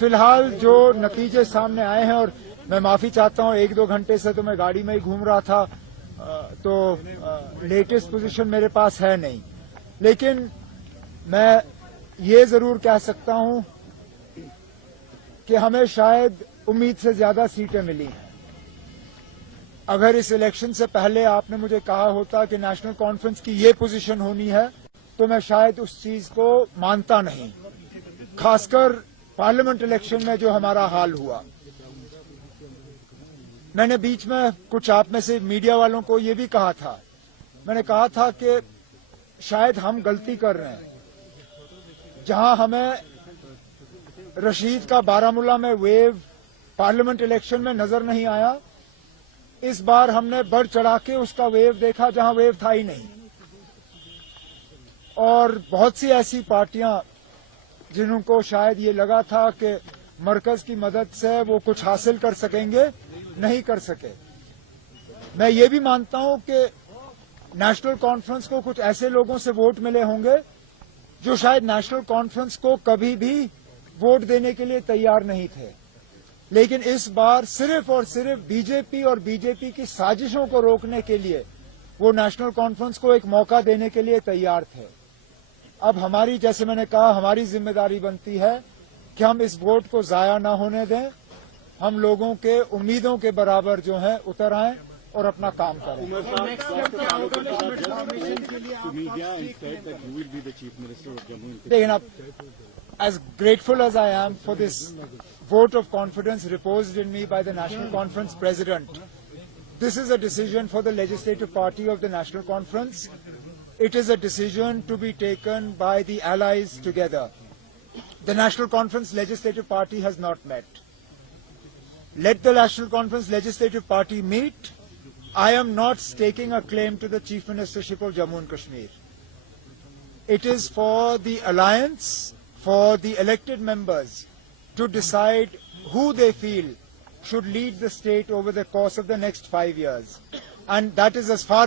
फिलहाल जो नतीजे सामने आए हैं, और मैं माफी चाहता हूं, 1-2 घंटे से तो मैं गाड़ी में ही घूम रहा था, तो लेटेस्ट पोजीशन मेरे पास है नहीं, लेकिन मैं ये जरूर कह सकता हूं कि हमें शायद उम्मीद से ज्यादा सीटें मिली हैं। अगर इस इलेक्शन से पहले आपने मुझे कहा होता कि नेशनल कॉन्फ्रेंस की ये पोजीशन होनी है, तो मैं शायद उस चीज को मानता नहीं, खासकर पार्लियामेंट इलेक्शन में जो हमारा हाल हुआ। मैंने बीच में कुछ आप में से मीडिया वालों को ये भी कहा था, मैंने कहा था कि शायद हम गलती कर रहे हैं। जहां हमें रशीद का बारामूला में वेव पार्लियामेंट इलेक्शन में नजर नहीं आया, इस बार हमने बढ़ चढ़ा के उसका वेव देखा जहां वेव था ही नहीं। और बहुत सी ऐसी पार्टियां जिनको शायद ये लगा था कि मरकज की मदद से वो कुछ हासिल कर सकेंगे, नहीं कर सके। मैं ये भी मानता हूं कि नेशनल कॉन्फ्रेंस को कुछ ऐसे लोगों से वोट मिले होंगे जो शायद नेशनल कॉन्फ्रेंस को कभी भी वोट देने के लिए तैयार नहीं थे, लेकिन इस बार सिर्फ और सिर्फ बीजेपी और बीजेपी की साजिशों को रोकने के लिए वो नेशनल कॉन्फ्रेंस को एक मौका देने के लिए तैयार थे। अब हमारी, जैसे मैंने कहा, हमारी जिम्मेदारी बनती है कि हम इस वोट को जाया ना होने दें, हम लोगों के उम्मीदों के बराबर जो है उतर आएं और अपना काम करें। लेकिन अब as grateful as I am for this vote of confidence reposed in me by the National Conference President, this is a decision for the legislative party of the National Conference. It is a decision to be taken by the allies together. The National Conference Legislative Party has not met. Let the National Conference Legislative Party meet. I am not staking a claim to the Chief Ministership of Jammu and Kashmir. It is for the alliance, for the elected members to decide who they feel should lead the state over the course of the next 5 years. And that is as far